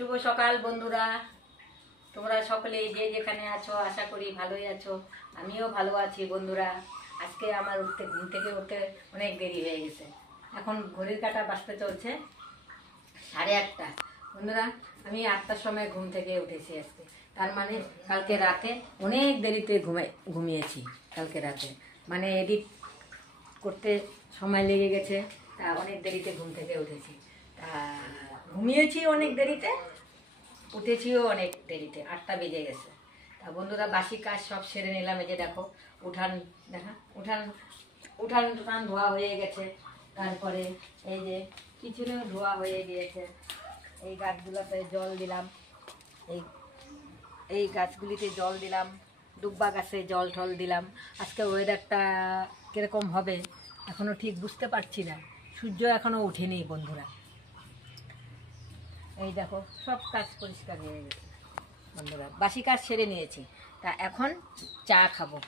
শুভ সকাল বন্ধুরা, তোমরা সকলে যে যেখানে আছো আশা করি ভালোই আছো। আমিও ভালো আছি বন্ধুরা। আজকে আমার ঘুম থেকে উঠতে অনেক দেরি হয়ে গেছে। এখন ঘড়ির কাঁটা বাজতে চলছে 8:30। বন্ধুরা, আমি 8টার সময় ঘুম থেকে উঠেছি আজকে। তার মানে কালকে রাতে অনেক দেরিতে ঘুমিয়েছি। কালকে রাতে মানে এডিট করতে সময় লেগে গেছে, তা অনেক দেরিতে ঘুম থেকে উঠেছি। তা ঘুমিয়েছি অনেক দেরিতে, উঠেছিও অনেক দেরিতে, 8টা বেজে গেছে। তা বন্ধুরা, বাসি কাজ সব সেরে নিলাম। এই যে দেখো, উঠান উঠান ধোয়া হয়ে গেছে। তারপরে এই যে কিচেনেও ধোয়া হয়ে গিয়েছে। এই গাছগুলোতে জল দিলাম, এই গাছগুলিতে জল দিলাম, দুব্বা গাছে জল টল দিলাম। আজকে ওয়েদারটা কীরকম হবে এখনও ঠিক বুঝতে পারছি না। সূর্য এখনও ওঠেনি বন্ধুরা। এই দেখো, সব কাজ পরিষ্কার হয়ে গেছে বন্ধুরা। বাসি কাজ সেরে নিয়েছি। তা এখন চা খাবো।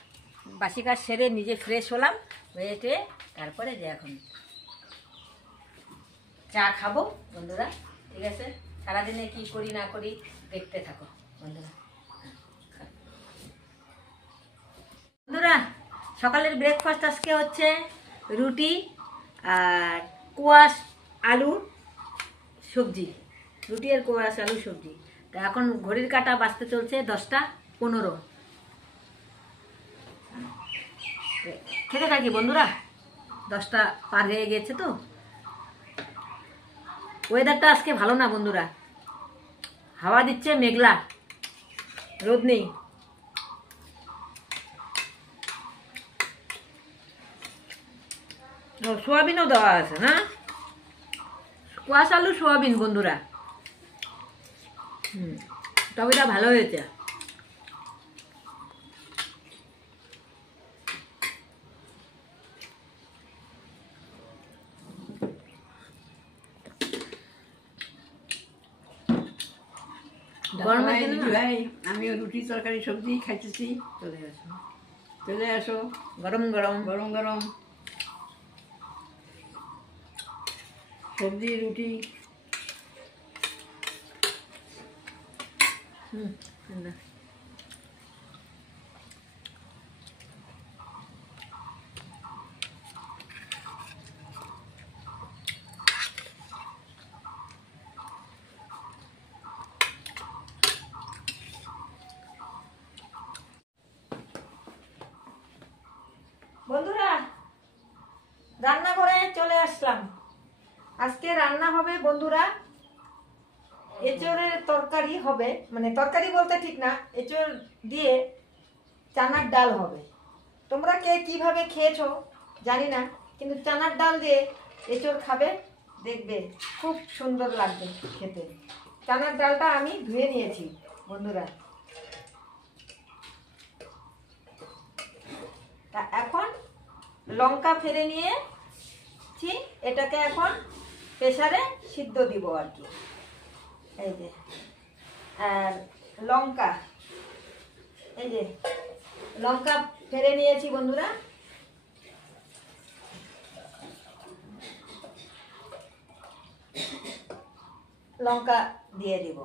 বাসি কাজ সেরে নিজে ফ্রেশ হলাম, হয়েছে তারপরে যে এখন চা খাবো বন্ধুরা। ঠিক আছে, সারাদিনে কি করি না করি দেখতে থাকো বন্ধুরা। বন্ধুরা, সকালের ব্রেকফাস্ট আজকে হচ্ছে রুটি আর কোয়াশ আলুর সবজি। রুটি আর কোয়াশ আলু সবজি। তা এখন ঘড়ির কাঁটা বাজতে চলছে 10টা 15। খেতে থাকি বন্ধুরা, 10টা পার হয়ে গেছে। তো ওয়েদারটা আজকে ভালো না বন্ধুরা। হাওয়া দিচ্ছে, মেঘলা, রোদ নেই। সোয়াবিনও দেওয়া আছে না, কোয়াশ আলু সোয়াবিন বন্ধুরা। তবেটা ভালো হয়েছে। গরমের দিন ভাই, আমিও রুটি তরকারি সবজি খাইতেছি। চলে আসো, গরম গরম গরম গরম সবজি রুটি। বন্ধুরা, রান্নাঘরে চলে আসলাম। আজকে রান্না হবে বন্ধুরা, এঁচড়ের তরকারি হবে। মানে তরকারি বলতে ঠিক না, এঁচড় দিয়ে চানার ডাল হবে। তোমরা কে কিভাবে খেয়েছো জানি না, কিন্তু চানার ডাল দিয়ে এঁচড় খাবে, দেখবে খুব সুন্দর লাগবে খেতে। চানার ডালটা আমি ধুয়ে নিয়েছি বন্ধুরা। তা এখন লঙ্কা ফেলে নিয়েছি, এটাকে এখন প্রেসারে সিদ্ধ দিব আর কি। এই যে, আর লঙ্কা, এই যে লঙ্কা ফেলে নিয়েছি বন্ধুরা। লঙ্কা দিয়ে দিব।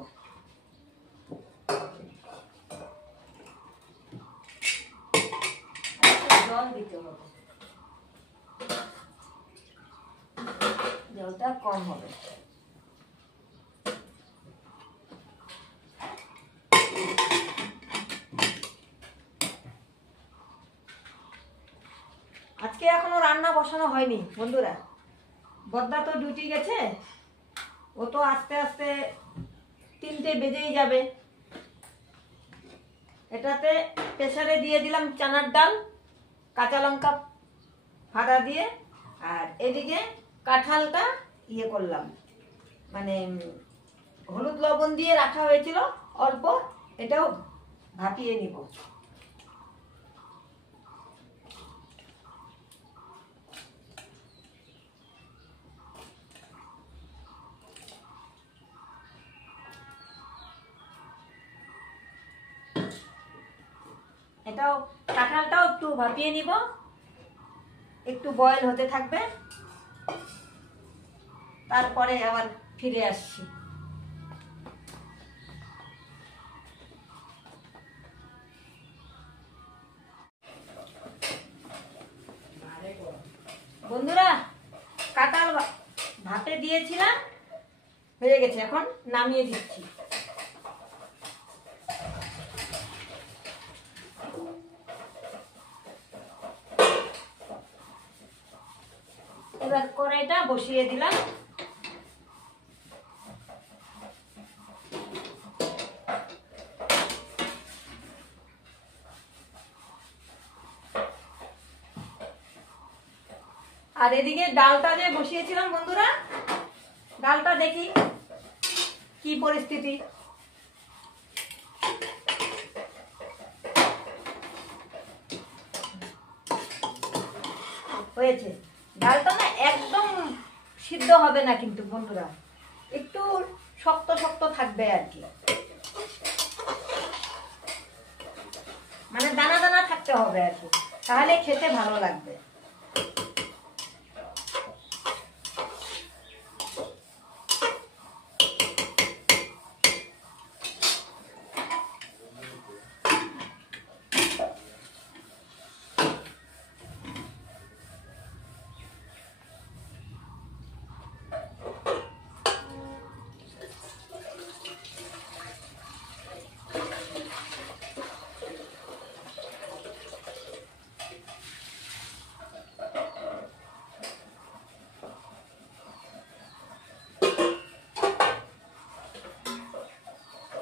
জল দিতে হবে, জলটা কম হবে। আজকে এখনো রান্না বসানো হয়নি বন্ধুরা। বদ্দা তো ডিউটি গেছে, ও তো আস্তে আস্তে 3টে বেজেই যাবে। এটাতে প্রেসারে দিয়ে দিলাম চানার ডাল, কাঁচা লঙ্কা ফাড়া দিয়ে। আর এদিকে কাঁঠালটা ইয়ে করলাম, মানে হলুদ লবণ দিয়ে রাখা হয়েছিল অল্প, এটাও ভাপিয়ে নিব। এটাও, কাঁঠালটাও একটু ভাপিয়ে নিব, একটু বয়েল হতে থাকবে, তারপরে আবার ফিরে আসছি। বন্ধুরা কাঁঠাল ভাপে দিয়েছিলাম, হয়ে গেছে, এখন নামিয়ে দিচ্ছি। এবার কড়াইটা বসিয়ে দিলাম। আর এদিকে ডালটা যে বসিয়েছিলাম বন্ধুরা, ডালটা দেখি কি পরিস্থিতি। হয়েছে। ডালটা না একদম সিদ্ধ হবে না কিন্তু বন্ধুরা, একটু শক্ত শক্ত থাকবে আর কি, মানে দানা দানা থাকতে হবে আর কি, তাহলে খেতে ভালো লাগবে।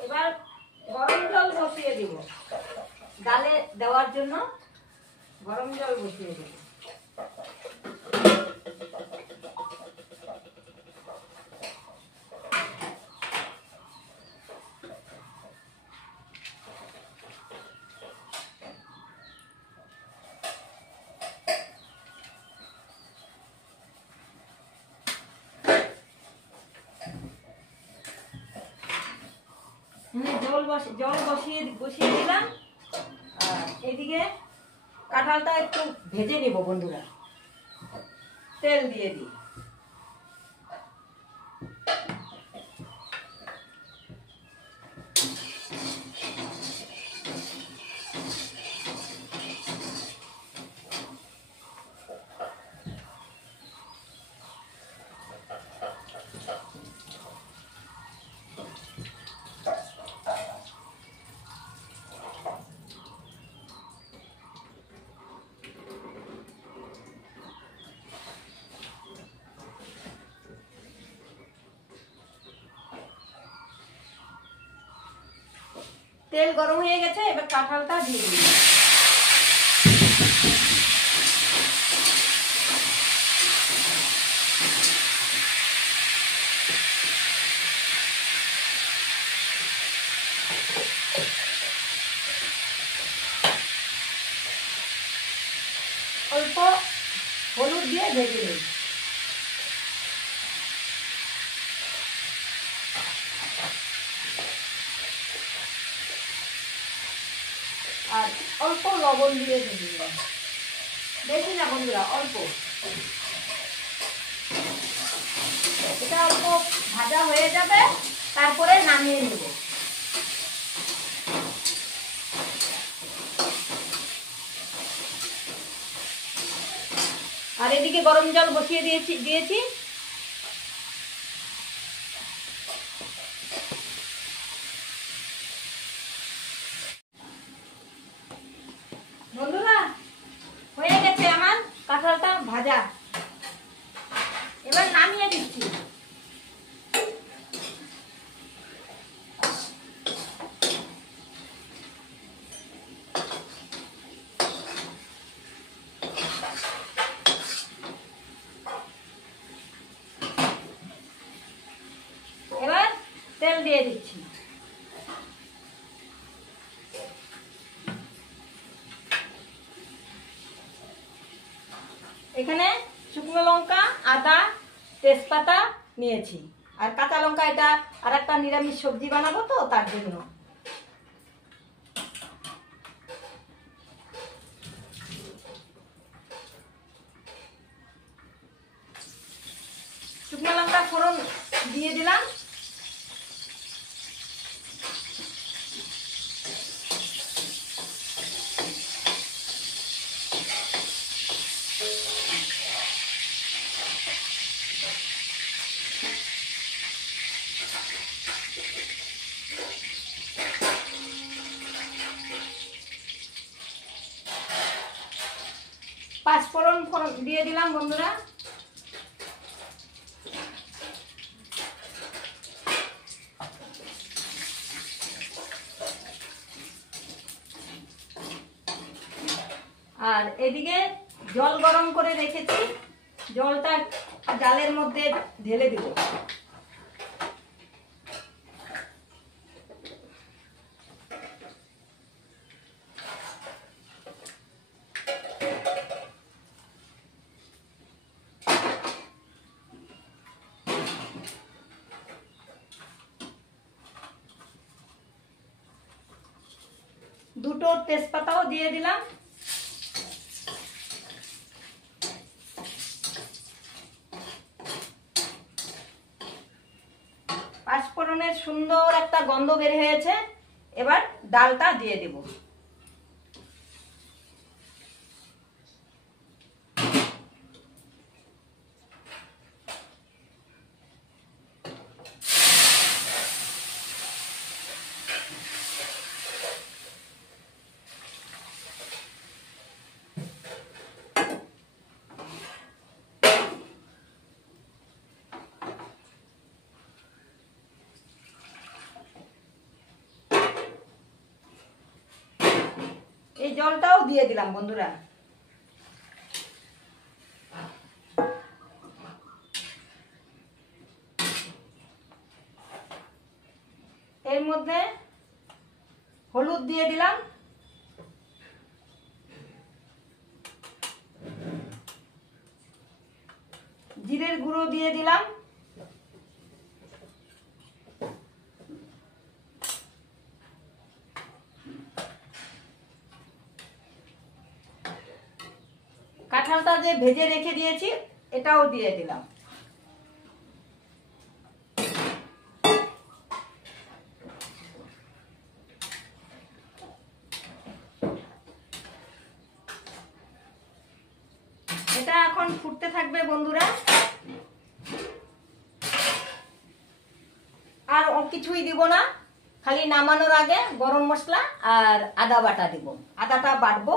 এবার গরম জল বসিয়ে দিব, ডালে দেওয়ার জন্য গরম জল বসিয়ে দিব। জল বসিয়ে দিলাম। আর এদিকে কাঁঠালটা একটু ভেজে নিব বন্ধুরা, তেল দিয়ে দিই। তেল গরম হয়ে গেছে, এবার কাঁঠালটা দিয়ে দিই। অল্প হলুদ দিয়ে ভেজে নিই। আর অল্প লবণ দিয়ে দিলাম, বেশি না বন্ধুরা, অল্প। এটা অল্প ভাজা হয়ে যাবে, তারপরে নামিয়ে নেব। আর এদিকে গরম জল বসিয়ে দিয়েছি। বন্ধুরা হয়ে গেছে আমার কাঁঠালটা ভাজা, এবার নামিয়ে দিচ্ছি। এবার তেল দিয়ে দিচ্ছি। এখানে শুকনো লঙ্কা, আদা, তেজপাতা নিয়েছি, আর কাঁচা লঙ্কা। এটা আর একটা নিরামিষ সবজি বানাবো তো, তার জন্য। শুকনো লঙ্কা ফোড়ন দিয়ে দিলাম। দিয়ে দিলাম বন্ধুরা। আর এদিকে জল গরম করে রেখেছি, জলটা জালের মধ্যে ঢেলে দিব। দুটো তেজপাতাও দিয়ে দিলাম। পাঁচফোড়নের সুন্দর একটা গন্ধ বের হয়েছে, এবার ডালটা দিয়ে দেব। এই জলটাও দিয়ে দিলাম বন্ধুরা। এর মধ্যে হলুদ দিয়ে দিলাম, জিরের গুঁড়ো দিয়ে দিলাম, কাঁঠালটা যে ভেজে রেখে দিয়েছি এটাও দিয়ে দিলাম। এটা এখন ফুটতে থাকবে বন্ধুরা। আর কিছুই দিব না, খালি নামানোর আগে গরম মশলা আর আদা বাটা দিব। আদাটা বাটবো।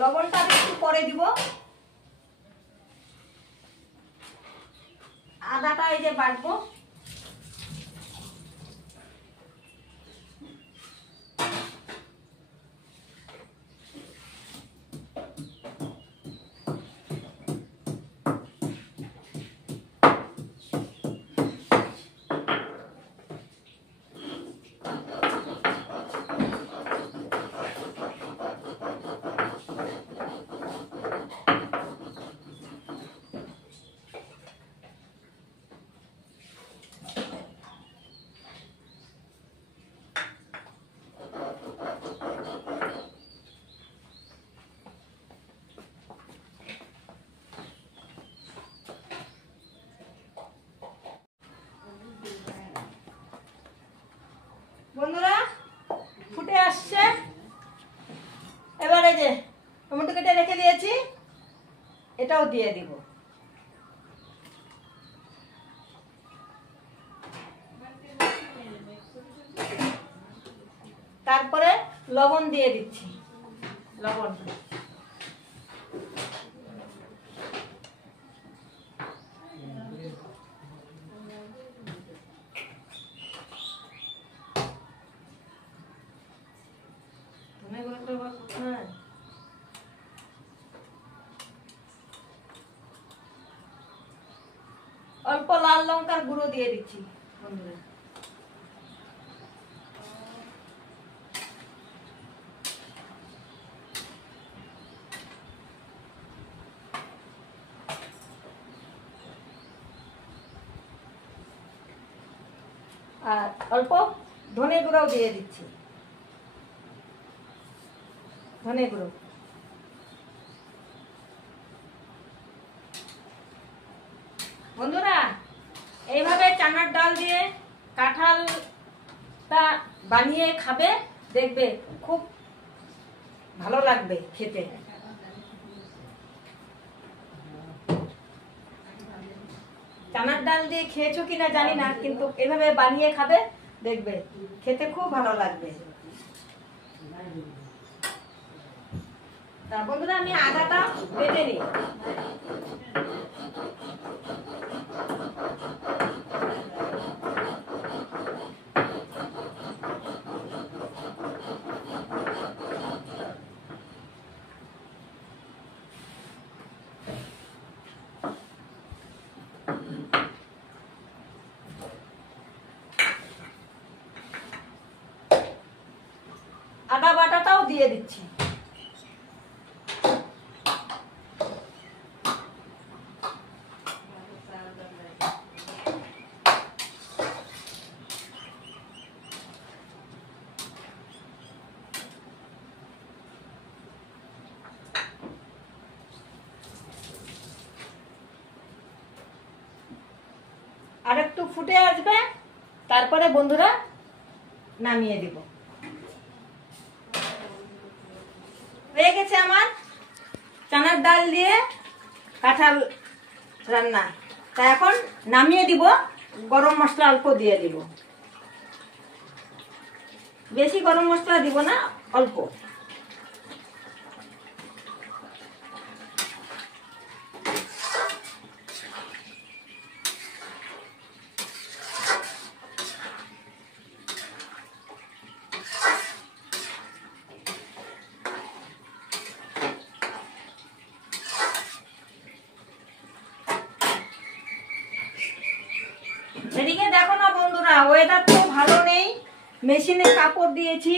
লবণটা একটু পরে দিব। আদাটা এই যে বাটবো। বন্ধুরা ফুটে আসছে। এবারে যে টমেটো কেটে রেখে দিয়েছি এটাও দিয়ে দিব। তারপরে লবণ দিয়ে দিচ্ছি। লবণ অল্প লাল লঙ্কার গুঁড়ো দিয়ে দিচ্ছি বন্ধুরা। আর অল্প ধনে গুঁড়াও দিয়ে দিচ্ছি। ধনে গুঁড়ো চানার ডাল দিয়ে কাঁঠালটা বানিয়ে খাবে, দেখবে খুব ভালো লাগবে খেতে। চানার ডাল দিয়ে খেয়েছো কিনা জানি না, কিন্তু এভাবে বানিয়ে খাবে, দেখবে খেতে খুব ভালো লাগবে। তা বন্ধুরা আমি আদাটা বেটে নিই। আদা বাটাটাও দিয়ে দিচ্ছি। আর একটু ফুটে আসবে, তারপরে বন্ধুরা নামিয়ে দিব। হয়ে গেছে আমার চানার ডাল দিয়ে কাঁঠাল রান্না। তা এখন নামিয়ে দিব, গরম মশলা অল্প দিয়ে দিব, বেশি গরম মশলা দিব না, অল্প। এদিকে দেখো না বন্ধুরা, ওয়েদার তো ভালো নেই, মেশিনে কাপড় দিয়েছি,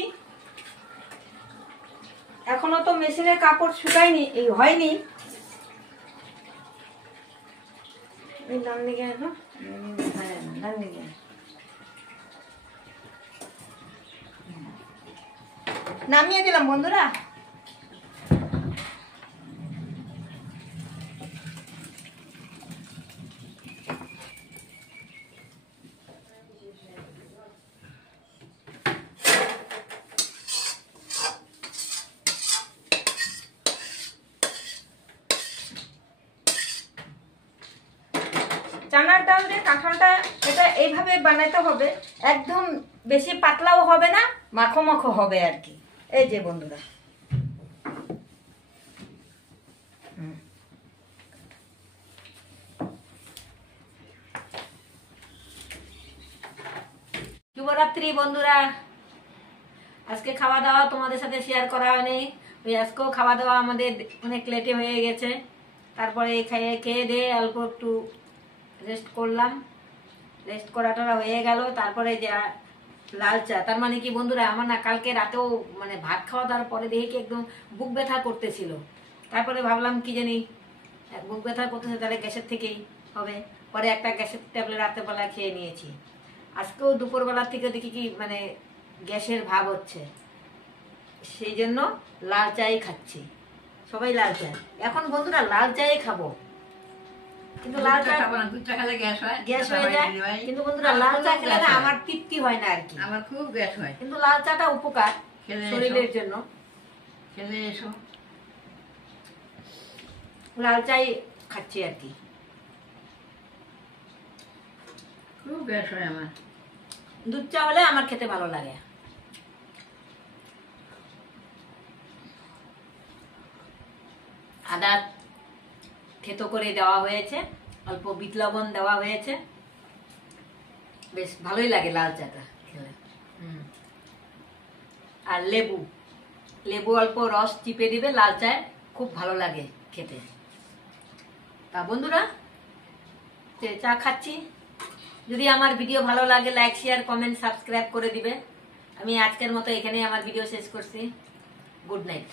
এখনো তো মেশিনে কাপড় শুকায়নি, হয়নি। নামিয়ে দিলাম বন্ধুরা। চানার ডাল দিয়ে কাঁঠালটা এটা এইভাবে বানাইতে হবে, একদম বেশি পাতলাও হবে না, মাখো মাখো হবে আর কি। এই যে বন্ধুরা, শুভরাত্রি বন্ধুরা। আজকে খাওয়া দাওয়া তোমাদের সাথে শেয়ার করা হয়নি, ওই আজকেও খাওয়া দাওয়া আমাদের অনেক লেটে হয়ে গেছে। তারপরে খেয়ে দিয়ে অল্প একটু রেস্ট করলাম, রেস্ট করাটা হয়ে গেল। তারপরে যে লাল চা, তার মানে কি বন্ধুরা, আমার না কালকে রাতেও মানে ভাত খাওয়া দাওয়ার পরে দেখি কি একদম বুক ব্যথা করতেছিল। তারপরে ভাবলাম কি জানি বুক ব্যথা করতেছে, তাহলে গ্যাসের থেকেই হবে। পরে একটা গ্যাসের ট্যাবলেট রাতেরবেলা খেয়ে নিয়েছি। আজকেও দুপুরবেলার থেকে দেখি কি মানে গ্যাসের ভাব হচ্ছে, সেই জন্য লাল চাই খাচ্ছি, সবাই লাল চা। এখন বন্ধুরা লাল চাই খাবো, কিন্তু লাল চা খাবো না, দুধ চা খেলে গ্যাস হয়, গ্যাস হয়ে যায়। কিন্তু বন্ধুরা লাল চা খেলে না আমার তৃপ্তি হয় না আর কি, আমার খুব গ্যাস হয়। কিন্তু লাল চাটা উপকার শরীরের জন্য, খেলে এসো। লাল চাই খাচ্ছি আর কি, খুব গ্যাস হয় আমার। দুধ চা হলে আমার খেতে ভালো লাগে। আদা থেতো করে দেওয়া হয়েছে, অল্প বিট লবণ দেওয়া হয়েছে, বেশ ভালোই লাগে লাল চাটা খেলে। আর লেবু লেবু অল্প রস চিপে দিবে, লাল চায় খুব ভালো লাগে খেতে। তা বন্ধুরা চা খাচ্ছি। যদি আমার ভিডিও ভালো লাগে লাইক শেয়ার কমেন্ট সাবস্ক্রাইব করে দিবে। আমি আজকের মতো এখানেই আমার ভিডিও শেষ করছি। Good night.